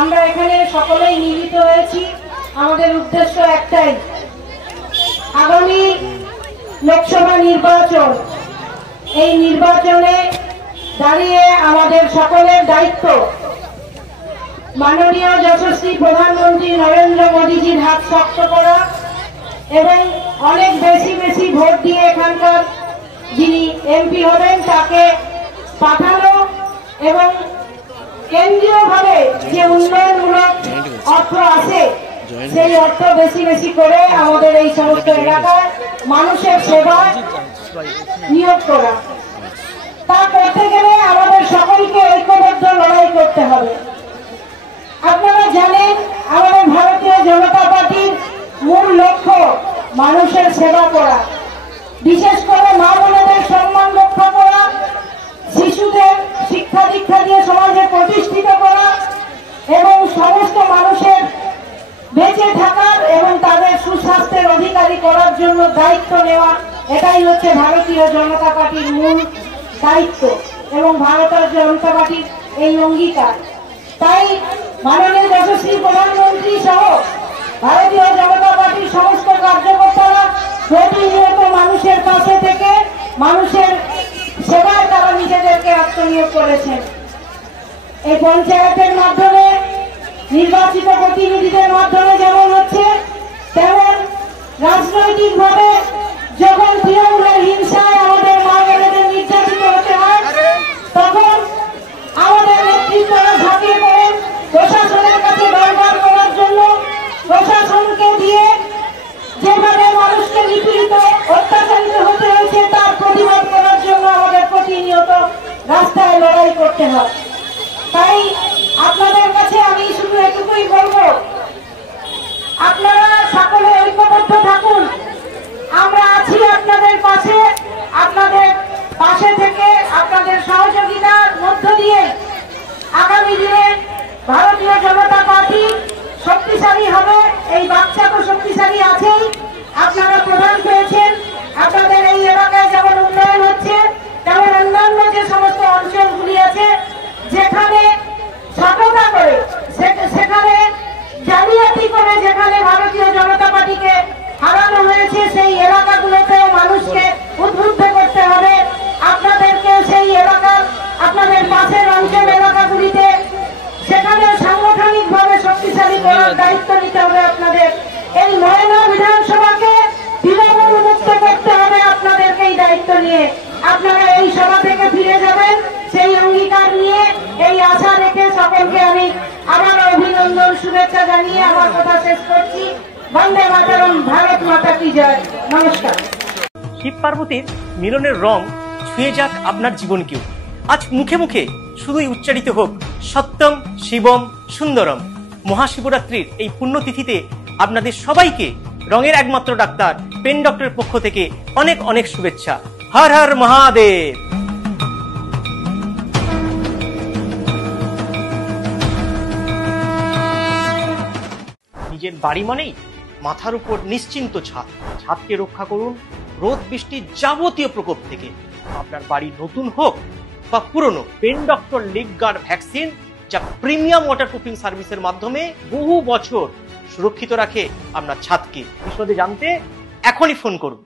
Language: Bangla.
আমরা এখানে সকলেই মিলিত হয়েছি, আমাদের উদ্দেশ্য একটাই, আগামী লোকসভা নির্বাচন। এই নির্বাচনে দাঁড়িয়ে আমাদের সকলের দায়িত্ব মাননীয় যশস্বী প্রধানমন্ত্রী নরেন্দ্র মোদীজির হাত শক্ত করা এবং অনেক বেশি বেশি ভোট দিয়ে এখানকার যিনি এমপি হবেন তাকে পাঠানো এবং কেন্দ্রীয়ভাবে যে উন্নয়নমূলক অর্থ আছে সেই অর্থ বেশি বেশি করে আমাদের এই সমস্ত এলাকায় মানুষের সেবায় নিয়োগ করা। তা করতে গেলে আমাদের সকলকে ঐক্যবদ্ধ লড়াই করতে হবে। আপনারা জানেন আমাদের ভারতীয় জনতা পার্টির মূল লক্ষ্য মানুষের সেবা করা, বিশেষ করে মা বোনেদের সম্মান রক্ষা করা, শিশুদের শিক্ষা দীক্ষা দিয়ে সমাজে প্রতিষ্ঠিত করা এবং সমস্ত মানুষের বেঁচে থাকার এবং তাদের সুস্বাস্থ্যের অধিকারী করার জন্য দায়িত্ব নেওয়া। এটাই হচ্ছে ভারতীয় জনতা পার্টির মূল দায়িত্ব এবং ভারতীয় জনতা পার্টির এই অঙ্গীকার। তাই মাননীয় যশস্বী প্রধানমন্ত্রী সহ ভারতীয় জনতা পার্টির সমস্ত কার্যকর্তারা প্রতিনিয়ত মানুষের পাশে থেকে মানুষের সেবায় তারা নিজেদেরকে আত্মনিয়োগ করেছেন। এই পঞ্চায়েতের মাধ্যমে নির্বাচিত প্রতিনিধিদের মাধ্যমে যেমন হচ্ছে, তেমন রাজনৈতিকভাবে যখন তৃণমূলের হিংসায় আমাদের মা বোনেদের নির্যাতিত হতে হয় তখন আমাদের নেতৃত্বরা ঝাঁপিয়ে পড়েন প্রশাসনের কাছে দরবার করার জন্য। প্রশাসনকে দিয়ে যেভাবে মানুষকে নিপীড়িত অত্যাচারিত হতে হয়েছে তার প্রতিবাদ করার জন্য আমাদের প্রতিনিয়ত রাস্তায় লড়াই করতে হয়। তাই আপনাদের কাছে আমি শুধু এটুকুই বলবো, আপনারা সকলে ঐক্যবদ্ধ থাকুন। আমরা আছি আপনাদের পাশে, আপনাদের পাশে থেকে আপনাদের সহযোগিতার মধ্য দিয়ে আগামী দিনে ভারতীয় জনতা পার্টি শক্তিশালী হবে। এই বাচ্চা তো শক্তিশালী আছেই, আপনারা প্রধান পেয়েছেন, আপনাদের এই এলাকায় যেমন উন্নয়ন হচ্ছে তেমন অন্যান্য যে সমস্ত অঞ্চলগুলি আছে যেখানে সততা করে সেখানে জালিয়াতি করে যেখানে ভারতীয় জনতা পার্টিকে হারানো হয়েছে সেই এলাকাগুলোতেও মানুষকে উদ্বুদ্ধ করতে হবে। আপনাদেরকে সেই এলাকার আপনাদের পাশের অঞ্চল এলাকাগুলিতে সেখানে সাংগঠনিকভাবে শক্তিশালী করার দায়িত্ব নিতে হবে আপনাদের। এই ময়না বিধানসভাকে বিলম্ব মুক্ত করতে হবে আপনাদেরকে এই দায়িত্ব নিয়ে। আপনারা এই সভা থেকে ফিরে যাবেন সেই অঙ্গীকার নিয়ে, এই আশা রেখে সকলকে আমি আবার অভিনন্দন শুভেচ্ছা জানিয়ে আমার কথা শেষ করছি। বন্দে মাতরম, ভারত মাতা কি জয়। নমস্কার। শিব পার্বতীর মিলনের রং ছুঁয়ে যাক আপনার জীবনকেও। আজ মুখে মুখে শুধুই উচ্চারিত হোক সত্যম শিবম সুন্দরম। মহাশিবরাত্রির এই পুণ্যতিথিতে আপনাদের সবাইকে রঙের একমাত্র ডাক্তার পেন ডক্টরের পক্ষ থেকে অনেক অনেক শুভেচ্ছা। হর হর মহাদেব। নিজের বাড়ি মানেই মাথার উপর নিশ্চিন্ত ছাদ। ছাদকে রক্ষা করুন রোদ বৃষ্টির যাবতীয় প্রকোপ থেকে। আপনার বাড়ি নতুন হোক বা পুরনো, pen doctor leak guard vaccine যা প্রিমিয়াম ওয়াটারপ্রুফিং সার্ভিসের মাধ্যমে বহু বছর সুরক্ষিত রাখে আপনার ছাদকে। বিশদে জানতে এখনই ফোন করুন।